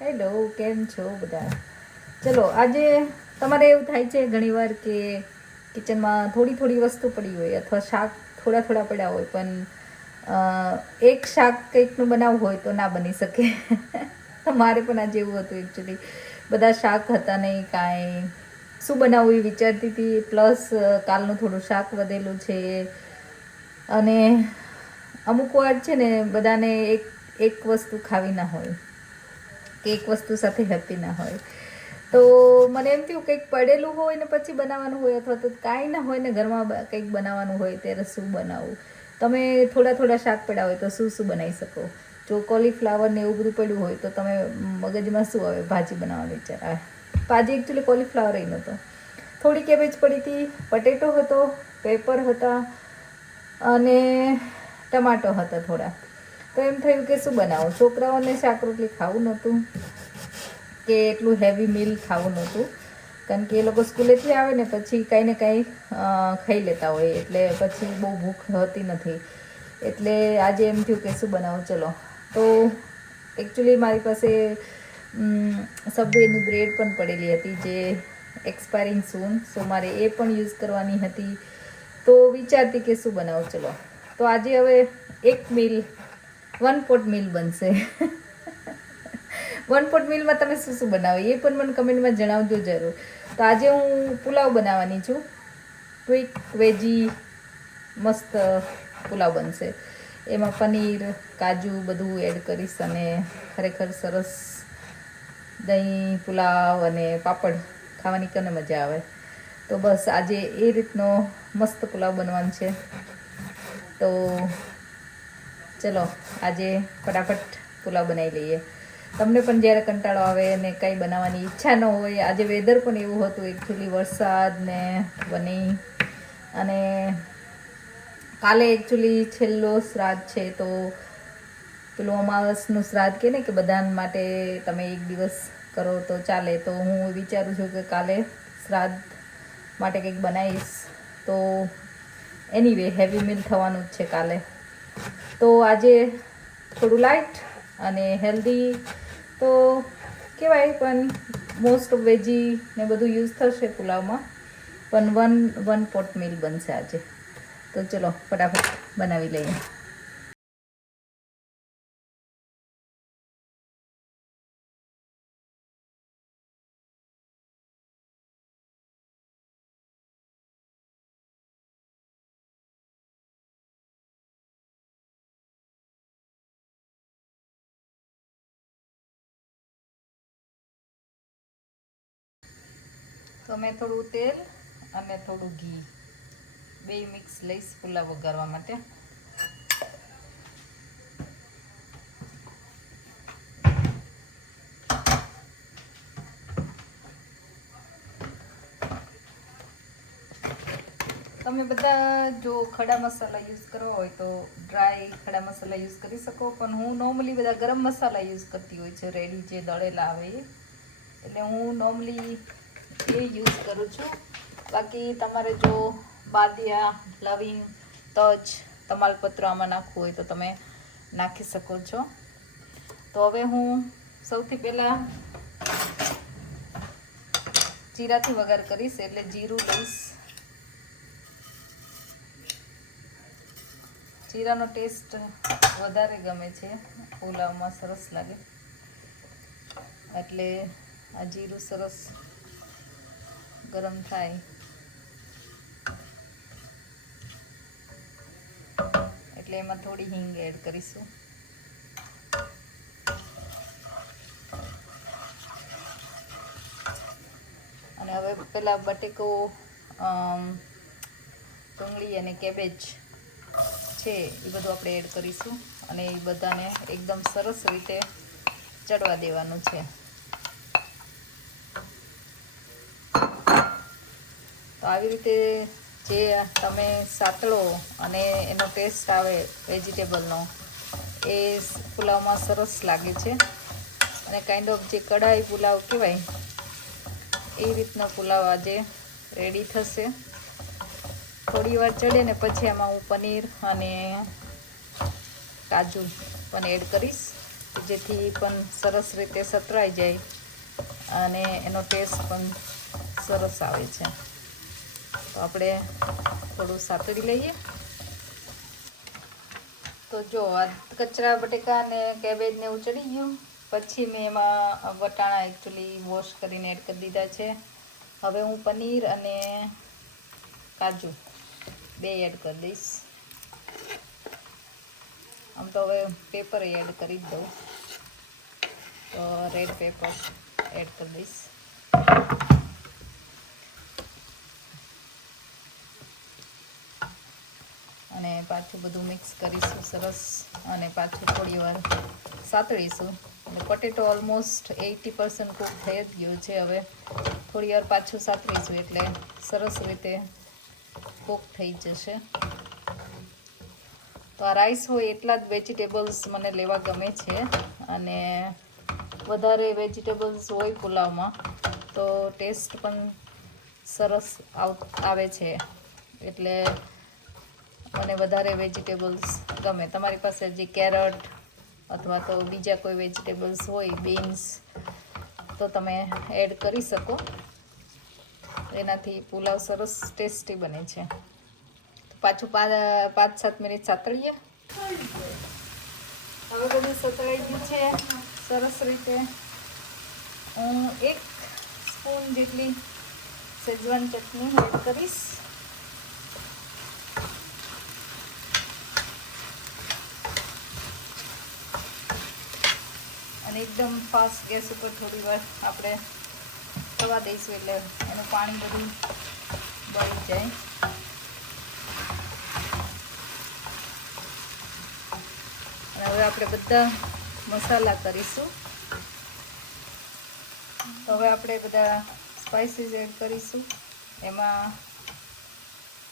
Hello, કેમ છો બધા? ચલો આજે તમારે એવું થાય છે ઘણીવાર કે કિચનમાં થોડી થોડી વસ્તુ પડી હોય અથવા શાક થોડા થોડા પડ્યા હોય પણ એક શાક કંઈકનું બનાવવું હોય તો ના બની શકે. મારે પણ આજે એવું હતું એકચ્યુઅલી. બધા શાક હતા નહીં કાંઈ, શું બનાવવું એ વિચારતી હતી. પ્લસ કાલનું થોડું શાક વધેલું છે અને અમુક વાર છે ને બધાને એક વસ્તુ ખાવી ના હોય કે એક વસ્તુ સાથે હેપી ના હોય. તો મને એમ થયું કંઈક પડેલું હોય ને પછી બનાવવાનું હોય અથવા તો કાંઈ ના હોય ને ઘરમાં કંઈક બનાવવાનું હોય ત્યારે શું બનાવવું. તમે થોડા થોડા શાક પડ્યા હોય તો શું બનાવી શકો? જો કોલીફ્લાવર ને એવું બધું પડ્યું હોય તો તમે મગજમાં શું આવે? ભાજી બનાવવાનો વિચાર આવે. ભાજી એકચ્યુઅલી કોલીફ્લાવર એ નહોતો, થોડી કેબેજ પડી હતી, પટેટો હતો, પેપર હતા અને ટમાટો હતા થોડા. તો એમ થયું કે શું બનાવું. છોકરાઓને શાક રોટલી ખાવું નહોતું કે એટલું હેવી મીલ ખાવું નહોતું, કારણ કે એ લોકો સ્કૂલેથી આવે ને પછી કાંઈ ને કાંઈ ખાઈ લેતા હોય એટલે પછી બહુ ભૂખ હોતી નથી. એટલે આજે એમ થયું કે શું બનાવું. ચલો તો એકચ્યુઅલી મારી પાસે સબવેની બ્રેડ પણ પડેલી હતી જે એક્સપાયરિંગ સૂન, સો મારે એ પણ યુઝ કરવાની હતી. તો વિચારતી કે શું બનાવું. ચલો તો આજે હવે એક મિલ, વન પોટ મિલ બનશે. વન પોટ મિલમાં તમે શું બનાવો એ પણ મને કમેન્ટમાં જણાવજો જરૂર. તો આજે હું પુલાવ બનાવવાની છું. ક્વિક વેજી મસ્ત પુલાવ બનશે. એમાં પનીર, કાજુ બધું એડ કરીશ અને ખરેખર સરસ દહીં, પુલાવ અને પાપડ ખાવાની કોને મજા આવે. તો બસ આજે એ રીતનો મસ્ત પુલાવ બનવાનો છે. તો ચલો આજે ફટાફટ પુલાવ બનાવી લઈએ. તમને પણ જ્યારે કંટાળો આવે અને કંઈ બનાવવાની ઈચ્છા ન હોય, આજે વેધર પણ એવું હતું એકચ્યુઅલી, વરસાદ ને બની અને કાલે એકચ્યુઅલી છેલ્લો શ્રાદ્ધ છે. તો પેલું અમાવસનું શ્રાદ્ધ કહે ને કે બધા માટે તમે એક દિવસ કરો તો ચાલે. તો હું વિચારું છું કે કાલે શ્રાદ્ધ માટે કંઈક બનાવીશ. તો એનીવે હેવી મીલ થવાનું જ છે કાલે. તો આજે થોડું લાઇટ અને હેલ્ધી તો કહેવાય, પણ મોસ્ટ ઓફ વેજી ને બધું યુઝ થશે પુલાવમાં. પણ વન પોટ મિલ બનશે આજે. તો ચલો ફટાફટ બનાવી લઈએ. તો મેં થોડું તેલ અને થોડું ઘી બે મિક્સ લઈશ પુલાવ વઘારવા માટે. તમે બધા જો ખડા મસાલા યુઝ કરવા હોય તો ડ્રાય ખડા મસાલા યુઝ કરી શકો, પણ હું નોર્મલી બધા ગરમ મસાલા યુઝ કરતી હોય છે, રેડી જે દળેલા આવે એ. એટલે હું નોર્મલી એ યુઝ કરું છું. બાકી તમારે જો બાદિયા, લવિંગ, તજ, તમાલપત્ર આમાં નાખવું હોય તો તમે નાખી શકો છો. તો હવે હું સૌથી પહેલાં જીરાથી વઘાર કરીશ. એટલે જીરું લઈશ. જીરાનો ટેસ્ટ વધારે ગમે છે, પુલાવમાં સરસ લાગે. એટલે આ જીરું સરસ ગરમ થાય એટલે એમાં થોડી હિંગ એડ કરીશું. અને હવે પેલા બટેકો, ડુંગળી અને કેબેજ છે એ બધું આપણે એડ કરીશું અને એ બધાને એકદમ સરસ રીતે ચડવા દેવાનું છે. તો આવી રીતે જે તમે સાતળો અને એનો ટેસ્ટ આવે વેજીટેબલનો, એ પુલાવમાં સરસ લાગે છે. અને કાઇન્ડ ઓફ જે કઢાઈ પુલાવ કહેવાય એ રીતનો પુલાવ આજે રેડી થશે. થોડી વાર ચડે ને પછી એમાં હું પનીર અને કાજુ પણ એડ કરીશ. જેથી પણ સરસ રીતે સતરાઈ જાય અને એનો ટેસ્ટ પણ સરસ આવે છે. તો આપણે થોડું સાતળી લઈએ. તો જો આ કચરા બટેકા અને કેબેજને એવું ચડી ગયું. પછી મેં એમાં વટાણા એકચ્યુઅલી વોશ કરીને એડ કરી દીધા છે. હવે હું પનીર અને કાજુ 2 એડ કરી દઈશ. આમ તો હવે પેપર એડ કરી જ દઉં, તો રેડ પેપર એડ કરી દઈશ. અને પાછું બધું મિક્સ કરીશું સરસ, અને પાછું થોડી વાર સાતળીશું. એટલે પટેટો ઓલમોસ્ટ 80% કૂક થઈ જ ગયું છે. હવે થોડી વાર પાછું સાતળીશું એટલે સરસ રીતે કૂક થઈ જશે. તો આ રાઈસ હોય એટલા જ વેજીટેબલ્સ મને લેવા ગમે છે, અને વધારે વેજીટેબલ્સ હોય પુલાવમાં તો ટેસ્ટ પણ સરસ આવે છે. એટલે મને વધારે વેજીટેબલ્સ ગમે. તમારી પાસે જે કેરટ અથવા તો બીજા કોઈ વેજીટેબલ્સ હોય, બીન્સ, તો તમે એડ કરી શકો. એનાથી પુલાવ સરસ ટેસ્ટી બને છે. પાછું 5-7 મિનિટ સાતળીએ. હવે બધું સતળાઈ ગયું છે સરસ રીતે. હું 1 સ્પૂન જેટલી શેઝવાન ચટણી એડ કરીશ. અને એકદમ ફાસ્ટ ગેસ ઉપર થોડી વાર આપણે થવા દઈશું એટલે એનું પાણી બધું બળી જાય. અને હવે આપણે બધા મસાલા કરીશું. તો હવે આપણે બધા સ્પાઇસીસ એડ કરીશું. એમાં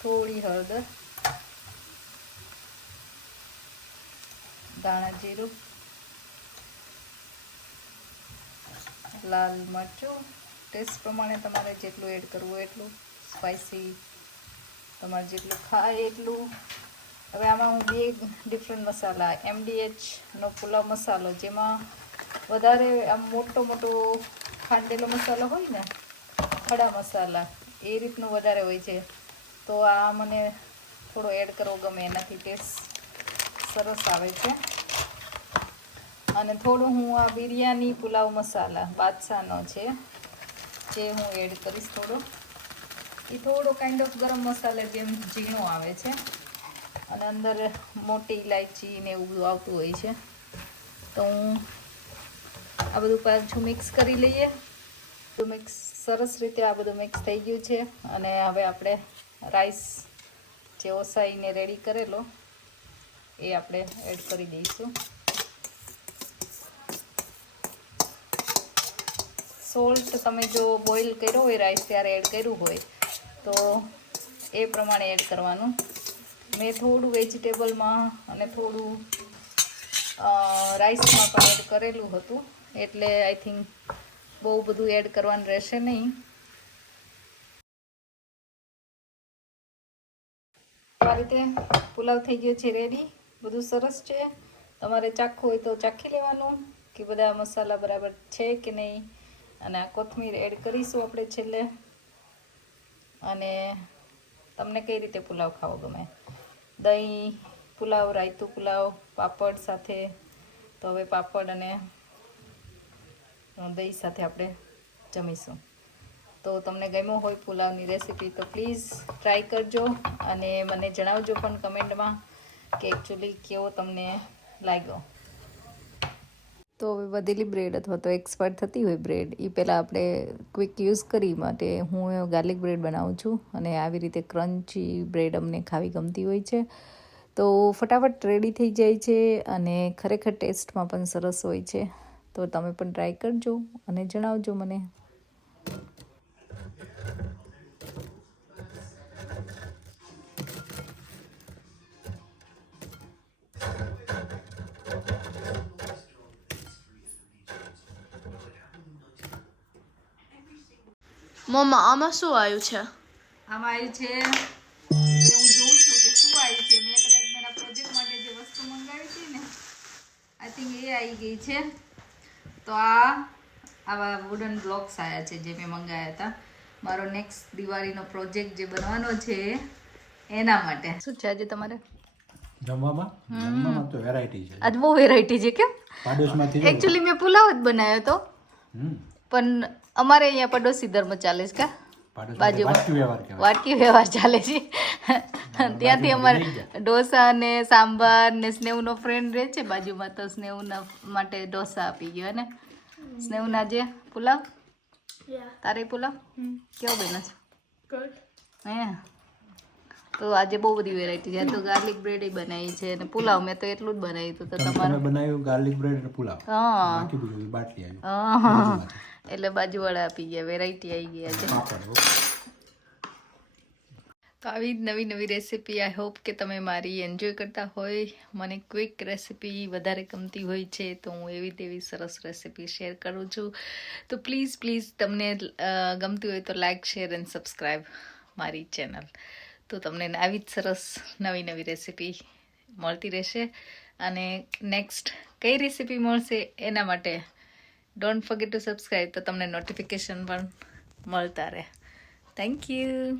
થોડી હળદર, ધાણા જીરું, લાલ મરચું, ટેસ્ટ પ્રમાણે તમારે જેટલું એડ કરવું હોય એટલું, સ્પાઇસી તમારે જેટલું ખાય એટલું. હવે આમાં હું 2 ડિફરન્ટ મસાલા, MDHનો પુલાવ મસાલો, જેમાં વધારે આમ મોટો ખાંડેલો મસાલો હોય ને, ખડા મસાલા, એ રીતનું વધારે હોય છે. તો આ મને થોડો એડ કરવો ગમે, એનાથી ટેસ્ટ સરસ આવે છે. અને થોડું હું આ બિરયાની પુલાવ મસાલા બાદશાહનો છે, જે હું એડ કરીશ. એ થોડો કાઇન્ડ ઓફ ગરમ મસાલા જેમ ઝીણો આવે છે, અને અંદર મોટી ઇલાયચી ને એવું બધું આવતું હોય છે. તો હું આ બધું પાછું મિક્સ કરી લઈએ. સરસ રીતે આ બધું મિક્સ થઈ ગયું છે. અને હવે આપણે રાઈસ જે ઓસાઈને રેડી કરેલો એ આપણે એડ કરી દઈશું. સોલ્ટ તમે જો બોઇલ કર્યો હોય રાઈસ ત્યારે એડ કર્યું હોય તો એ પ્રમાણે એડ કરવાનું. મેં થોડું વેજીટેબલમાં અને થોડું રાઈસમાં પણ એડ કરેલું હતું, એટલે આઈ થિંક બહુ બધું એડ કરવાનું રહેશે નહીં. આ રીતે પુલાવ થઈ ગયો છે રેડી. બધું સરસ છે. તમારે ચાખવું હોય તો ચાખી લેવાનું કે બધા મસાલા બરાબર છે કે નહીં. અને આ કોથમીર એડ કરીશું આપણે છેલ્લે. અને તમને કઈ રીતે પુલાવ ખાવો ગમે, દહીં પુલાવ, રાયતું પુલાવ, પાપડ સાથે? તો હવે પાપડ અને દહીં સાથે આપણે જમીશું. તો તમને ગમ્યો હોય પુલાવની રેસીપી તો પ્લીઝ ટ્રાય કરજો, અને મને જણાવજો પણ કમેન્ટમાં કે એકચ્યુઅલી કેવો તમને લાગ્યો. તો હવે વધેલી બ્રેડ અથવા તો એક્સપાયર થતી હોય બ્રેડ, એ પહેલાં આપણે ક્વિક યુઝ કરી માટે હું ગાર્લિક બ્રેડ બનાવું છું. અને આવી રીતે ક્રન્ચી બ્રેડ અમને ખાવી ગમતી હોય છે. તો ફટાફટ રેડી થઈ જાય છે, અને ખરેખર ટેસ્ટમાં પણ સરસ હોય છે. તો તમે પણ ટ્રાય કરજો અને જણાવજો મને. મમ્મા આમાં શું આવ્યું છે? આમાં આવ્યું છે એ હું જોઉં છું કે શું આવ્યું છે. મેં કદાચ મારા પ્રોજેક્ટ માટે જે વસ્તુ મંગાવી હતી ને, આઈ થિંક એ આવી આવી ગઈ છે. તો આવા વુડન બ્લોક્સ આવ્યા છે જે મેં મંગાવ્યા હતા મારો નેક્સ્ટ દિવાળીનો પ્રોજેક્ટ જે બનવાનો છે એના માટે. શું છે આજે તમારે જમવામાં તો વેરાયટી છે. આજ બહુ વેરાયટી છે કેમ? પાડોશમાંથી એકચ્યુઅલી મેં પુલાવ જ બનાવ્યો હતો પણ અમારે અહીંયા પડોશી ધર્મ ચાલે છે કા બાજુમાં વાટકી વ્યવહાર ચાલે છે. ત્યાંથી અમારે ઢોસા ને સાંભાર ને સ્નેહુનો ફ્રેન્ડ રહે છે બાજુમાં તો સ્નેહુના માટે ઢોસા આપી ગયો ને સ્નેહુના જે પુલાવ તારે પુલાવ કેવો બન્યો છે? હે તો આજે બહુ બધી વેરાયટી છે. તો ગાર્લિક બ્રેડ બનાવી છે અને પુલાવ મેં તો એટલું જ બનાવ્યું હતું. તો તમારે બનાવ્યું ગાર્લિક બ્રેડ અને પુલાવ. હા બાકી બધું બાટલી આવી. એટલે બાજુવાળા આપી ગયા વેરાયટી આવી ગયા છે. તો આવી જ નવી નવી રેસીપી આઈ હોપ કે તમે મારી એન્જોય કરતા હોય. મને ક્વિક રેસીપી વધારે ગમતી હોય છે તો હું એવી તેવી સરસ રેસીપી શેર કરું છું. તો પ્લીઝ તમને ગમતી હોય તો લાઇક શેર એન્ડ સબસ્ક્રાઈબ મારી ચેનલ. તો તમને આવી જ સરસ નવી નવી રેસીપી મળતી રહેશે અને નેક્સ્ટ કઈ રેસીપી મળશે એના માટે ડોન્ટ ફર્ગેટ ટુ સબસ્ક્રાઈબ તો તમને નોટિફિકેશન પણ મળતા રહે. Thank you.